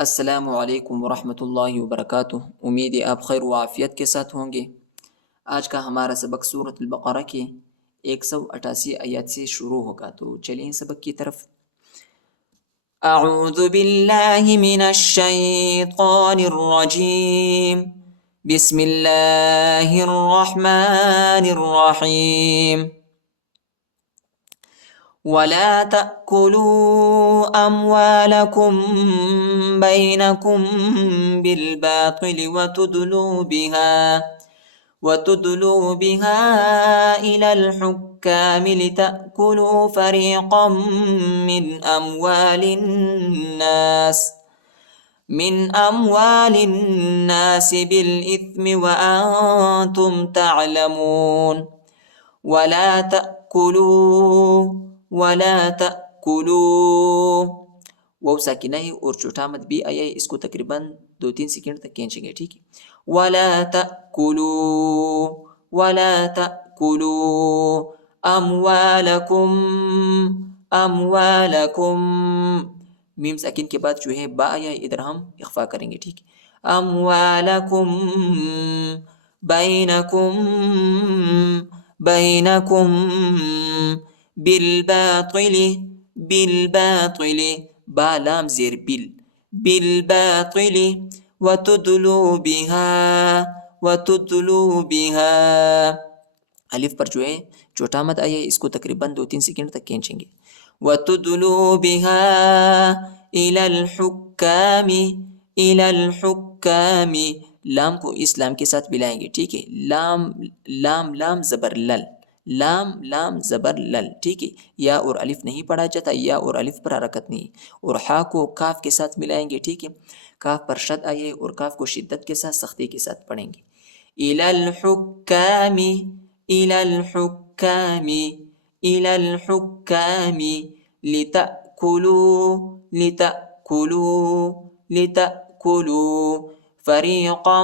السلام علیکم ورحمۃ اللہ وبرکاتہ۔ امید ہے آپ خیر و عافیت کے ساتھ ہوں گے۔ آج کا ہمارا سبق سورۃ البقرہ کے 188 آیات سے شروع ہوگا، تو چلیں سبق کی طرف۔ اعوذ باللہ من الشیطان الرجیم، بسم اللہ الرحمن الرحیم۔ ولا تأكلوا أموالكم بينكم بالباطل وتدلوا بها إلى الحكام لتأكلوا فريقا من أموال الناس بالإثم وأنتم تعلمون ولا تأكلوا وہ ساکنہ ہے اور چھوٹا مد بھی آیا ہے، اس کو تقریباً 2-3 سیکنڈ تک کھینچیں گے، ٹھیک ہے۔ ولا تأكلوا اموالکم میم ساکن کے بعد جو ہے با آیا ہے، ادھر ہم اخفا کریں گے، ٹھیک ہے۔ اموالکم بینکم بالباطل با لام زیر بالباطل وتدلوا بها الف پر جو ہے چھوٹا مد آیا ہے، اس کو تقریباً 2-3 سیکنڈ تک کھینچیں گے۔ وتدلوا بها الى الحكام لام کو اس لام کے ساتھ ملائیں گے، ٹھیک ہے۔ لام زبر لل، لام زبر لل، ٹھیک ہے۔ یا اور الف نہیں پڑھا جاتا، یا اور الف پر حرکت نہیں، اور ہا کو کاف کے ساتھ ملائیں گے، ٹھیک ہے۔ کاف پر شد آئے اور کاف کو شدت کے ساتھ سختی کے ساتھ پڑھیں گے۔ الى الحكام لتأكلوا فریقا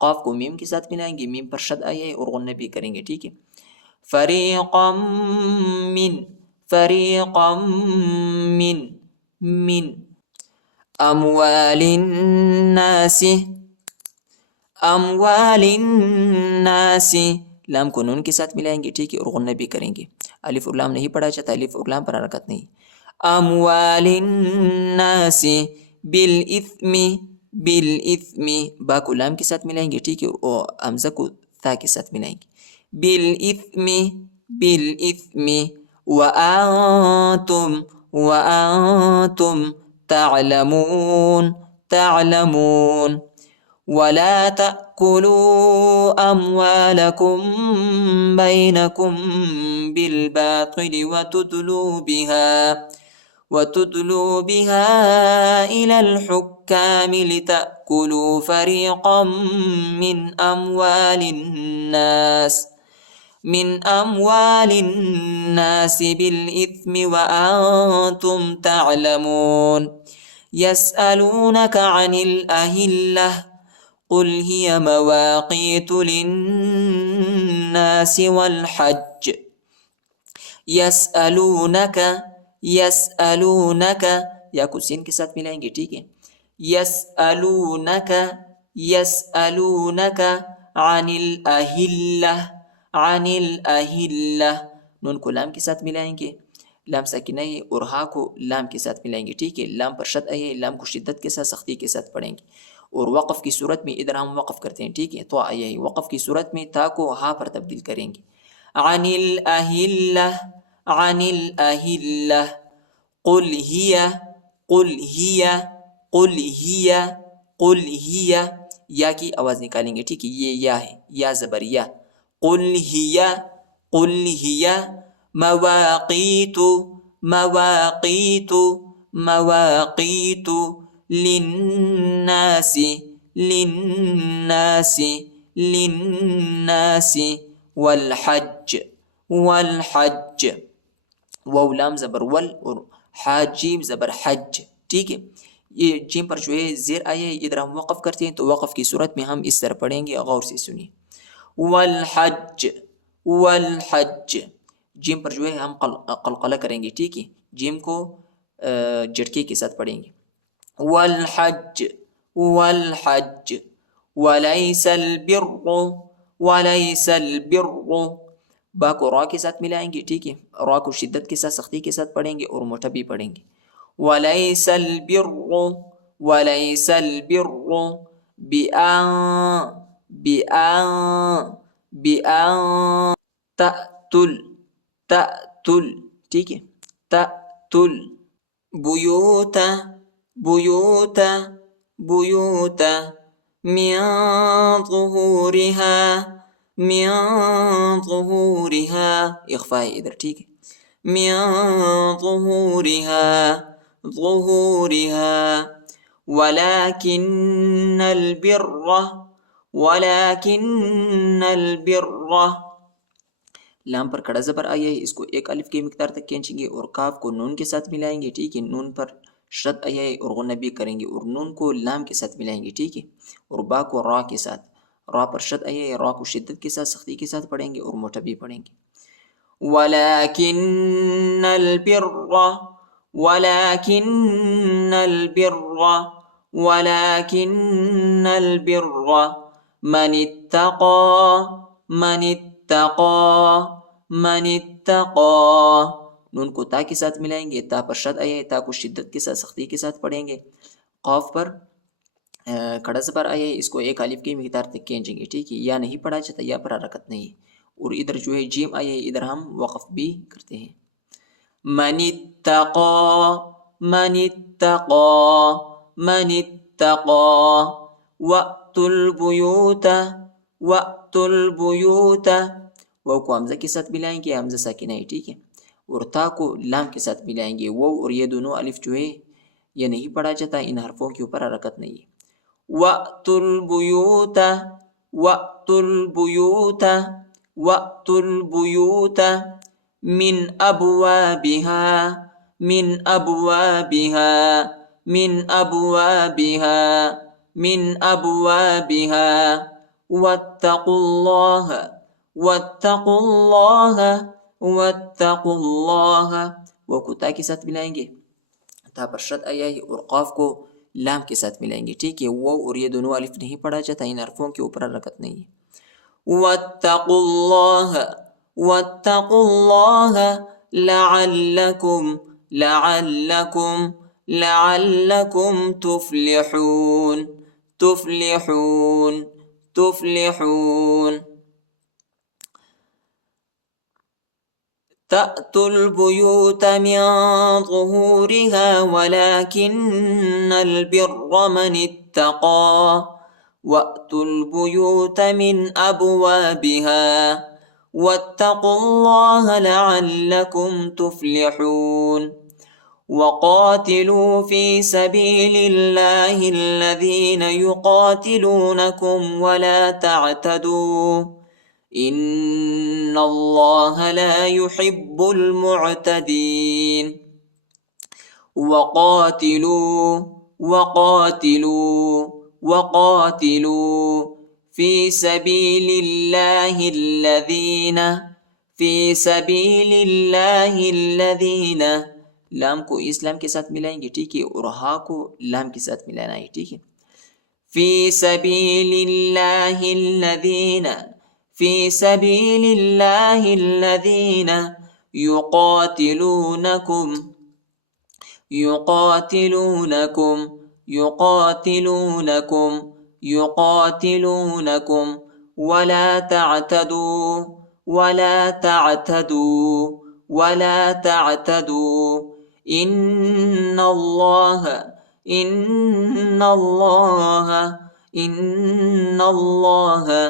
قاف کو میم کے ساتھ ملائیں گے، میم پر شد آیا ہے اور غنہ بھی کریں گے، ٹھیک ہے۔ فریقا من اموال الناس لام کو نون کے ساتھ ملائیں گے، ٹھیک ہے، اور غنہ بھی کریں گے۔ الف اور لام نہیں پڑھا جاتا، الف اور لام پر حرکت نہیں۔ اموال الناس بالاثم با کو لام کے ساتھ ملائیں گے، ٹھیک ہے، اور حمزہ کو تھا کے ساتھ ملائیں گے۔ بالاثم وانتم تعلمون ولا تأكلوا أموالكم بينكم بالباطل وتدلوا بها إلى الحكام لتأكلوا فريقا من أموال الناس بالإثم وأنتم تعلمون يسألونك عن الأهلة قل هي مواقيت للناس والحج يسألونك یا کو سین کے ساتھ ملائیں گے، ٹھیک ہے۔ يسألونك عن الأهلة نون کو لام کے ساتھ ملائیں گے، لام ساکنہ ہے، اور ہا کو لام کے ساتھ ملائیں گے، ٹھیک ہے۔ لام پر شد آئے، لام کو شدت کے ساتھ سختی کے ساتھ پڑھیں گے، اور وقف کی صورت میں ادھر ہم وقف کرتے ہیں، ٹھیک ہے۔ تو آیا ہے وقف کی صورت میں تا کو ہا پر تبدیل کریں گے۔ عن الأهلة قل هي یا کی آواز نکالیں گے، ٹھیک ہے، یہ یا ہے، یا زبر یا۔ قل هي مواقیت للناس والحج واو لام زبر ول اور حاجیم زبر حج، ٹھیک ہے۔ یہ جیم پر جو ہے زیر آیا ہے، ادھر ہم وقف کرتے ہیں، تو وقف کی صورت میں ہم اس طرح پڑھیں گے، غور سے سنیے۔ والحج جیم پر جو ہے ہم قلقلہ کریں گے، ٹھیک ہے، جیم کو جھٹکے کے ساتھ پڑھیں گے. والحج والحج ولیس البر ولیس البر. با کو را کے ساتھ ملائیں گے، ٹھیک ہے، را کو شدت کے ساتھ سختی کے ساتھ پڑھیں گے اور موٹا بھی پڑھیں گے. ولیس البر ولیس البر بأن تأتل، ٹھیک ہے، تأتل بیوتا من ظهورها اخفاء ہے ادھر، ٹھیک ہے، من ظهورها ولكن البر. لام پر کڑا زبر آیا ہے، اس کو ایک الف کی مقدار تک کھینچیں گے اور کاف کو نون کے ساتھ ملائیں گے، ٹھیک ہے. نون پر شد آیا ہے اور غنہ بھی کریں گے اور نون کو لام کے ساتھ ملائیں گے، ٹھیک ہے. اور با کو را کے ساتھ، را پر شد آیا ہے، را کو شدت کے ساتھ سختی کے ساتھ پڑھیں گے اور موٹا بھی پڑھیں گے. ولكن البر من اتقى. نون کو تا کے ساتھ ملائیں گے، تا پر شد آیا ہے، تا کو شدت کے ساتھ سختی کے ساتھ پڑھیں گے. قاف پر کھڑا زبر آیا ہے، اس کو ایک الف کی مقدار تک کھینچیں گے، ٹھیک ہے. یا نہیں پڑھا جاتا، یا پر حرکت نہیں ہے. اور ادھر جو ہے جیم آیا ہے، ادھر ہم وقف بھی کرتے ہیں. من اتقى وأتوا البيوت. وہ کو حمزہ کے ساتھ ملائیں گے، حمزہ ساکنہ ہے، ٹھیک ہے. اور تا کو لام کے ساتھ ملائیں گے. وہ اور یہ دونوں الف جو ہے یہ نہیں پڑھا جاتا، ان حرفوں کے اوپر حرکت نہیں ہے. وأتوا البيوت من أبوابها واتقوا الله. وہ کو تا کے ساتھ ملائیں گے، تا پر شد آیا ہے اور قاف کو لام کے ساتھ ملائیں گے، ٹھیک ہے. وہ اور یہ دونوں الف نہیں پڑھا جاتا، ان حرفوں کے اوپر حرکت نہیں ہے. واتقوا الله لعلكم تفلحون. تأتوا البيوت من ظهورها ولكن البر من اتقى وأتوا البيوت من أبوابها واتقوا الله لعلكم تفلحون. وقاتلوا في سبيل الله الذين يقاتلونكم ولا تعتدوا إن الله لا يحب المعتدين. وقاتلوا في سبيل الله الذين لام کو اس لام کے ساتھ ملائیں گے، ٹھیک ہے. اور ہا کو لام کے ساتھ ملانا ہے، ٹھیک ہے. في سبيل الله الذين يقاتلونكم ولا تعتدوا إن الله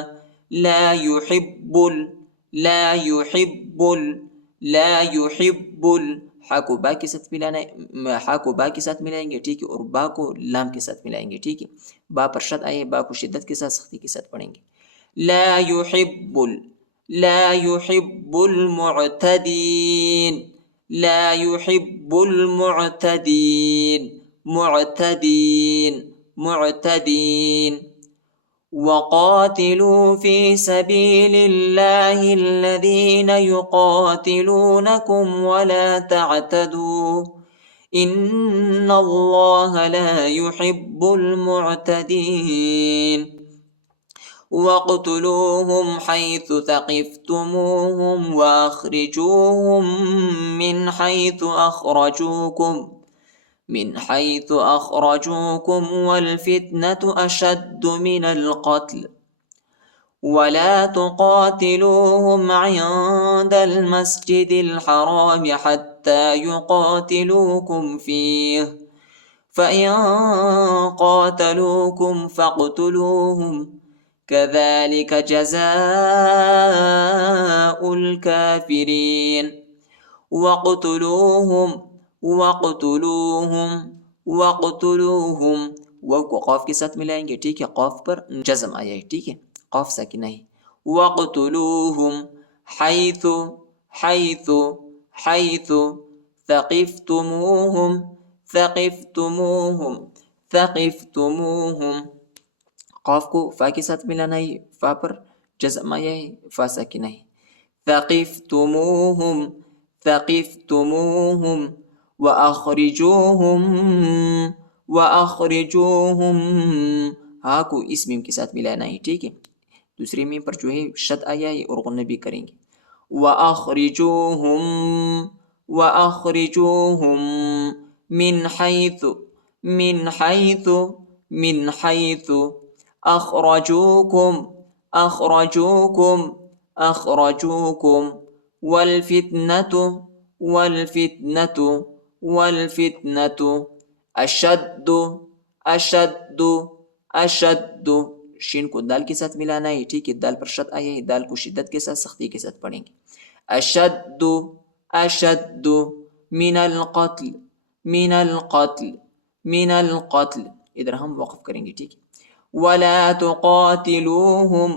لا يحب ہا کو با کے ساتھ ملانا ہے، ہا کو با کے ساتھ ملائیں گے، ٹھیک ہے. اور با کو لام کے ساتھ ملائیں گے، ٹھیک ہے. با پر شد آئے، با کو شدت کے ساتھ سختی کے ساتھ پڑھیں گے. لا يحب المعتدين. وقاتلوا في سبيل الله الذين يقاتلونكم ولا تعتدوا إن الله لا يحب المعتدين واقتلوهم حيث ثقفتموهم وأخرجوكم والفتنة أشد من القتل ولا تقاتلوهم عند المسجد الحرام حتى يقاتلوكم فيه فإن قاتلوكم فاقتلوهم كذلك جزاء الكافرين وقتلوهم وہ کو قاف کے ساتھ ملائیں گے، ٹھیک ہے، قاف پر جزم آیا ہے، ٹھیک ہے، قاف ساکنہ ہے. وقتلوهم حيث ثقفتموهم قاف کو فا کے ساتھ ملانا ہے، فا پر جزم آیا ہے، فا ساکنہ ہے. ثقفتموهم وأخرجوهم ہا کو اس میم کے ساتھ ملانا ہے، ٹھیک ہے، دوسری میم پر جو ہے شد آیا ہے اور غنہ بھی کریں گے. وأخرجوهم من حيث أخرجوكم والفتنة أشد شین کو دال کے ساتھ ملانا ہے، ٹھیک ہے، دال پر شد آیا ہے، دال کو شدت کے ساتھ سختی کے ساتھ پڑھیں گے. اشد من القتل ادھر ہم وقف کریں گے، ٹھیک ہے. ولا تقاتلوهم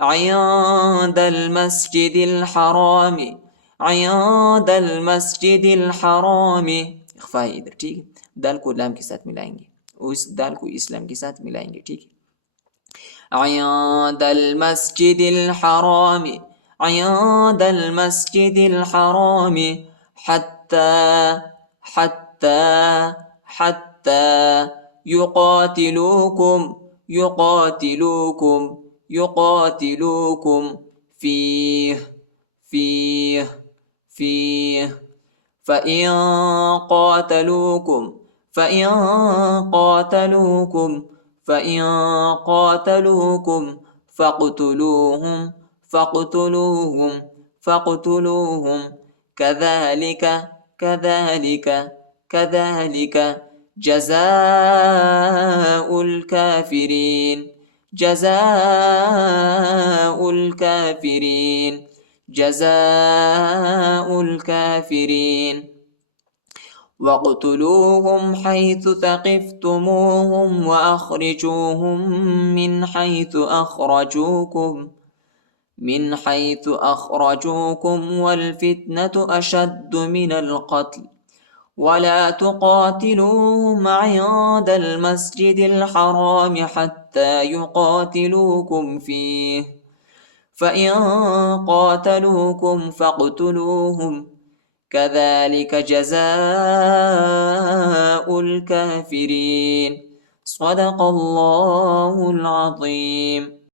عند المسجد الحرام اخفاء ادھر، ٹھیک ہے، دال کو لام کے ساتھ ملائیں گے، اس دال کو اسلام کے ساتھ ملائیں گے، ٹھیک ہے. عند المسجد الحرام حتى يقاتلوكم فيه فإن قاتلوكم فاقتلوهم كذلك جزاء الكافرين وقتلوهم حيث ثقفتموهم وأخرجوهم من حيث أخرجوكم والفتنة أشد من القتل ولا تقاتلوهم عند المسجد الحرام حتى يقاتلوكم فيه فإن قاتلوكم فاقتلوهم كذلك جزاء الكافرين صدق الله العظيم.